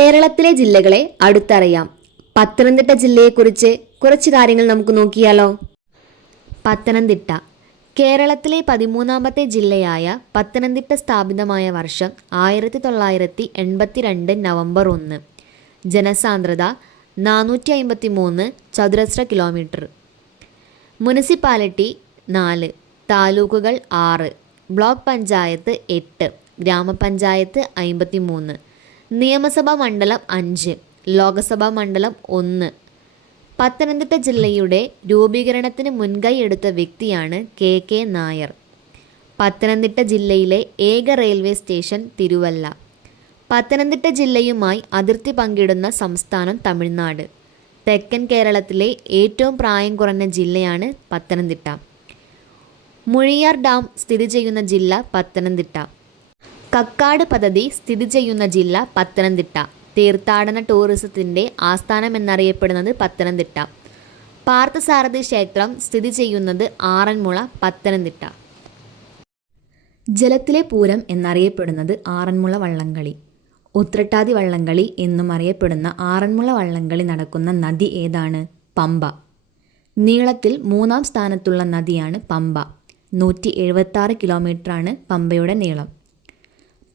കേരളത്തിലെ ജില്ലകളെ അടുത്തറിയാം. പത്തനംതിട്ട ജില്ലയെക്കുറിച്ച് കുറച്ച് കാര്യങ്ങൾ നമുക്ക് നോക്കിയാലോ. പത്തനംതിട്ട കേരളത്തിലെ 13ാമത്തെ ജില്ലയായ പത്തനംതിട്ട സ്ഥാപിതമായ വർഷം 1982 നവംബർ 1. ജനസാന്ദ്രത 453 ചതുരശ്ര കിലോമീറ്റർ. മുനിസിപ്പാലിറ്റി 4, താലൂക്കുകൾ 6, ബ്ലോക്ക് പഞ്ചായത്ത് 8, ഗ്രാമപഞ്ചായത്ത് 53, നിയമസഭാ മണ്ഡലം 5, ലോകസഭാ മണ്ഡലം 1. പത്തനംതിട്ട ജില്ലയുടെ രൂപീകരണത്തിന് മുൻകൈ എടുത്ത വ്യക്തിയാണ് കെ നായർ. പത്തനംതിട്ട ജില്ലയിലെ ഏക റെയിൽവേ സ്റ്റേഷൻ തിരുവല്ല. പത്തനംതിട്ട ജില്ലയുമായി അതിർത്തി പങ്കിടുന്ന സംസ്ഥാനം തമിഴ്നാട്. തെക്കൻ കേരളത്തിലെ ഏറ്റവും പ്രായം കുറഞ്ഞ ജില്ലയാണ് പത്തനംതിട്ട. മുഴിയാർ ഡാം സ്ഥിതി ചെയ്യുന്ന ജില്ല പത്തനംതിട്ട. കക്കാട് പദ്ധതി സ്ഥിതി ചെയ്യുന്ന ജില്ല പത്തനംതിട്ട. തീർത്ഥാടന ടൂറിസത്തിൻ്റെ ആസ്ഥാനം എന്നറിയപ്പെടുന്നത് പത്തനംതിട്ട. പാർത്ഥസാരഥി ക്ഷേത്രം സ്ഥിതി ചെയ്യുന്നത് ആറന്മുള, പത്തനംതിട്ട. ജലത്തിലെ പൂരം എന്നറിയപ്പെടുന്നത് ആറന്മുള വള്ളംകളി. ഉത്രട്ടാതി വള്ളംകളി എന്നും അറിയപ്പെടുന്ന ആറന്മുള വള്ളംകളി നടക്കുന്ന നദി ഏതാണ്? പമ്പ. നീളത്തിൽ 3ാം സ്ഥാനത്തുള്ള നദിയാണ് പമ്പ. 176 കിലോമീറ്ററാണ് പമ്പയുടെ നീളം.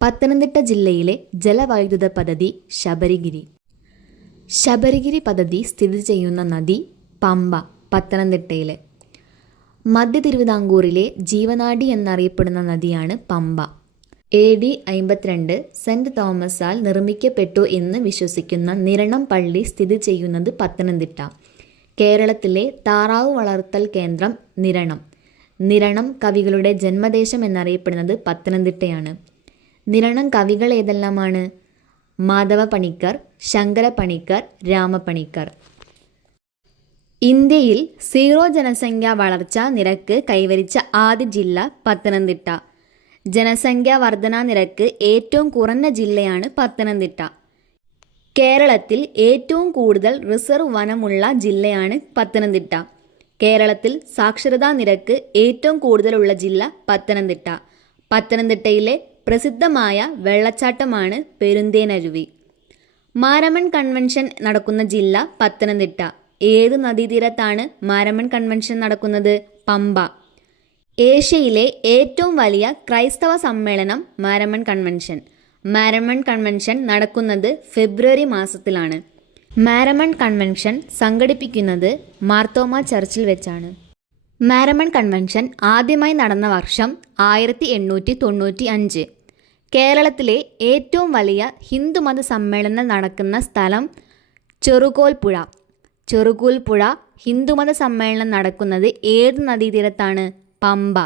പത്തനംതിട്ട ജില്ലയിലെ ജലവൈദ്യുത പദ്ധതി ശബരിഗിരി. ശബരിഗിരി പദ്ധതി സ്ഥിതി ചെയ്യുന്ന നദി പമ്പ, പത്തനംതിട്ടയിലെ. മധ്യ തിരുവിതാംകൂറിലെ ജീവനാഡി എന്നറിയപ്പെടുന്ന നദിയാണ് പമ്പ. AD 52 സെൻറ് തോമസാൽ നിർമ്മിക്കപ്പെട്ടു എന്ന് വിശ്വസിക്കുന്ന നിരണം പള്ളി സ്ഥിതി ചെയ്യുന്നത് പത്തനംതിട്ട. കേരളത്തിലെ താറാവ് വളർത്തൽ കേന്ദ്രം നിരണം. നിരണം കവികളുടെ ജന്മദേശം എന്നറിയപ്പെടുന്നത് പത്തനംതിട്ടയാണ്. നിരണം കവികൾ ഏതെല്ലാമാണ്? മാധവ പണിക്കർ, ശങ്കര പണിക്കർ, രാമപണിക്കർ. ഇന്ത്യയിൽ സീറോ ജനസംഖ്യാ വളർച്ചാ നിരക്ക് കൈവരിച്ച ആദ്യ ജില്ല പത്തനംതിട്ട. ജനസംഖ്യാ വർധനാ നിരക്ക് ഏറ്റവും കുറഞ്ഞ ജില്ലയാണ് പത്തനംതിട്ട. കേരളത്തിൽ ഏറ്റവും കൂടുതൽ റിസർവ് വനമുള്ള ജില്ലയാണ് പത്തനംതിട്ട. കേരളത്തിൽ സാക്ഷരതാ നിരക്ക് ഏറ്റവും കൂടുതലുള്ള ജില്ല പത്തനംതിട്ട. പത്തനംതിട്ടയിലെ പ്രസിദ്ധമായ വെള്ളച്ചാട്ടമാണ് പെരുന്തേനരുവി. മാരമൺ കൺവെൻഷൻ നടക്കുന്ന ജില്ല പത്തനംതിട്ട. ഏത് നദീതീരത്താണ് മാരമൺ കൺവെൻഷൻ നടക്കുന്നത്? പമ്പ. ഏഷ്യയിലെ ഏറ്റവും വലിയ ക്രൈസ്തവ സമ്മേളനം മാരമൺ കൺവെൻഷൻ. മാരമൺ കൺവെൻഷൻ നടക്കുന്നത് ഫെബ്രുവരി മാസത്തിലാണ്. മാരമൺ കൺവെൻഷൻ സംഘടിപ്പിക്കുന്നത് മാർത്തോമ ചർച്ചിൽ വെച്ചാണ്. മാരമൺ കൺവെൻഷൻ ആദ്യമായി നടന്ന വർഷം 1895. കേരളത്തിലെ ഏറ്റവും വലിയ ഹിന്ദുമത സമ്മേളനം നടക്കുന്ന സ്ഥലം ചെറുകോൽപ്പുഴ. ചെറുകോൽപ്പുഴ ഹിന്ദുമത സമ്മേളനം നടക്കുന്നത് ഏത് നദീതീരത്താണ്? പമ്പ.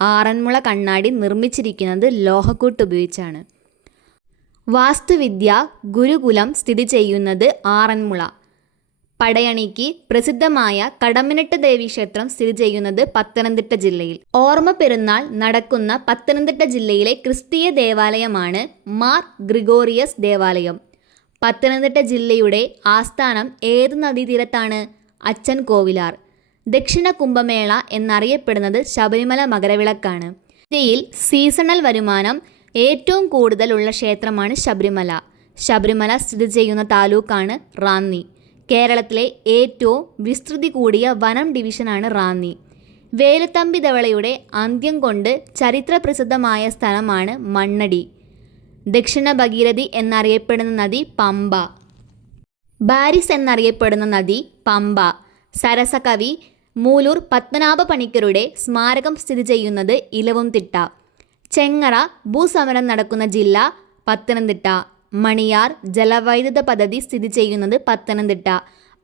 ആറന്മുള കണ്ണാടി നിർമ്മിച്ചിരിക്കുന്നത് ലോഹക്കൂട്ട് ഉപയോഗിച്ചാണ്. വാസ്തുവിദ്യ ഗുരുകുലം സ്ഥിതി ചെയ്യുന്നത് ആറന്മുള. പടയണിക്ക് പ്രസിദ്ധമായ കടമ്മനിട്ട ദേവീക്ഷേത്രം സ്ഥിതി ചെയ്യുന്നത് പത്തനംതിട്ട ജില്ലയിൽ. ഓർമ്മ പെരുന്നാൾ നടക്കുന്ന പത്തനംതിട്ട ജില്ലയിലെ ക്രിസ്തീയ ദേവാലയമാണ് മാർ ഗ്രിഗോറിയസ് ദേവാലയം. പത്തനംതിട്ട ജില്ലയുടെ ആസ്ഥാനം ഏത് നദീതീരത്താണ്? അച്ചൻ കോവിലാർ. ദക്ഷിണ കുംഭമേള എന്നറിയപ്പെടുന്നത് ശബരിമല മകരവിളക്കാണ്. ഇന്ത്യയിൽ സീസണൽ വരുമാനം ഏറ്റവും കൂടുതലുള്ള ക്ഷേത്രമാണ് ശബരിമല. ശബരിമല സ്ഥിതി ചെയ്യുന്ന താലൂക്കാണ് റാന്നി. കേരളത്തിലെ ഏറ്റവും വിസ്തൃതി കൂടിയ വനം ഡിവിഷനാണ് റാന്നി. വേലുത്തമ്പി ധവളയുടെ അന്ത്യം കൊണ്ട് ചരിത്രപ്രസിദ്ധമായ സ്ഥലമാണ് മണ്ണടി. ദക്ഷിണ ഭഗീരഥി എന്നറിയപ്പെടുന്ന നദി പമ്പ. ബാരിസ് എന്നറിയപ്പെടുന്ന നദി പമ്പ. സരസകവി മൂലൂർ പത്മനാഭ പണിക്കരുടെ സ്മാരകം സ്ഥിതി ചെയ്യുന്നത് ഇലവുംതിട്ട. ചെങ്ങറ ഭൂസമരം നടക്കുന്ന ജില്ല പത്തനംതിട്ട. മണിയാർ ജലവൈദ്യുത പദ്ധതി സ്ഥിതി ചെയ്യുന്നത് പത്തനംതിട്ട.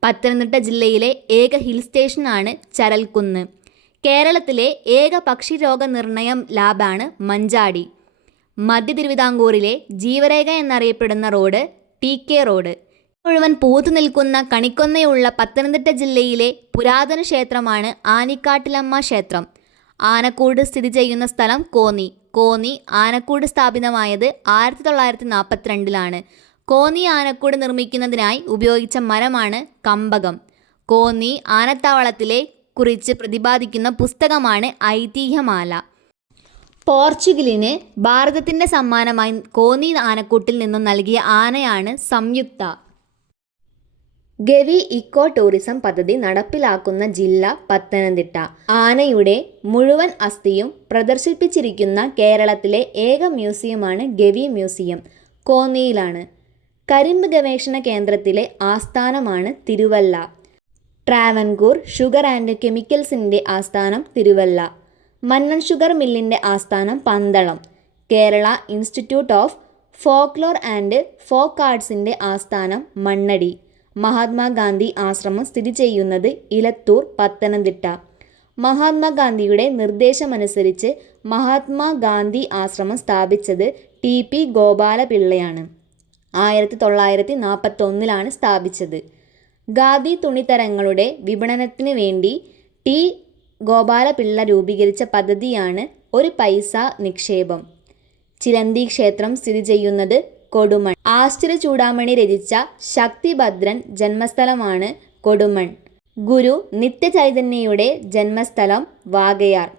പത്തനംതിട്ട ജില്ലയിലെ ഏക ഹിൽ സ്റ്റേഷനാണ് ചരൽക്കുന്ന്. കേരളത്തിലെ ഏക പക്ഷിരോഗ നിർണയം ലാബാണ് മഞ്ചാടി. മധ്യ തിരുവിതാംകൂറിലെ ജീവരേഖ എന്നറിയപ്പെടുന്ന റോഡ് TK റോഡ്. മുഴുവൻ പൂത്തു നിൽക്കുന്ന കണിക്കൊന്നയുള്ള പത്തനംതിട്ട ജില്ലയിലെ പുരാതന ക്ഷേത്രമാണ് ആനിക്കാട്ടിലമ്മ ക്ഷേത്രം. ആനക്കൂട് സ്ഥിതി ചെയ്യുന്ന സ്ഥലം കോന്നി. കോന്നി ആനക്കൂട് സ്ഥാപിതമായത് 1942. കോന്നി ആനക്കൂട് നിർമ്മിക്കുന്നതിനായി ഉപയോഗിച്ച മരമാണ് കമ്പകം. കോന്നി ആനത്താവളത്തിലെ കുറിച്ച് പ്രതിപാദിക്കുന്ന പുസ്തകമാണ് ഐതിഹ്യമാല. പോർച്ചുഗലിന് ഭാരതത്തിൻ്റെ സമ്മാനമായി കോന്നി ആനക്കൂട്ടിൽ നിന്നും നൽകിയ ആനയാണ് സംയുക്ത. ഗവി ഇക്കോ ടൂറിസം പദ്ധതി നടപ്പിലാക്കുന്ന ജില്ല പത്തനംതിട്ട. ആനയുടെ മുഴുവൻ അസ്ഥിയും പ്രദർശിപ്പിച്ചിരിക്കുന്ന കേരളത്തിലെ ഏക മ്യൂസിയമാണ് ഗവി മ്യൂസിയം. കോന്നിയിലാണ്. കരിമ്പ് ഗവേഷണ കേന്ദ്രത്തിലെ ആസ്ഥാനമാണ് തിരുവല്ല. ട്രാവൻകൂർ ഷുഗർ ആൻഡ് കെമിക്കൽസിൻ്റെ ആസ്ഥാനം തിരുവല്ല. മന്നൻ ഷുഗർ മില്ലിൻ്റെ ആസ്ഥാനം Pandalam. Kerala Institute of Folklore and Folk ആർട്സിൻ്റെ ആസ്ഥാനം മണ്ണടി. മഹാത്മാഗാന്ധി ആശ്രമം സ്ഥിതി ചെയ്യുന്നത് ഇലത്തൂർ, പത്തനംതിട്ട. മഹാത്മാഗാന്ധിയുടെ നിർദ്ദേശമനുസരിച്ച് മഹാത്മാഗാന്ധി ആശ്രമം സ്ഥാപിച്ചത് TP ഗോപാലപിള്ളയാണ്. 1941 സ്ഥാപിച്ചത്. ഖാദി തുണിത്തരങ്ങളുടെ വിപണനത്തിന് വേണ്ടി T. ഗോപാലപിള്ള രൂപീകരിച്ച പദ്ധതിയാണ് 1 പൈസ നിക്ഷേപം. ചിലന്തി ക്ഷേത്രം സ്ഥിതി ചെയ്യുന്നത് കൊടുമൺ. ആശ്ചര്യ ചൂടാമണി രചിച്ച ശക്തിഭദ്രൻ ജന്മസ്ഥലമാണ് കൊടുമൺ. ഗുരു നിത്യചൈതന്യയുടെ ജന്മസ്ഥലം വാകയാർ.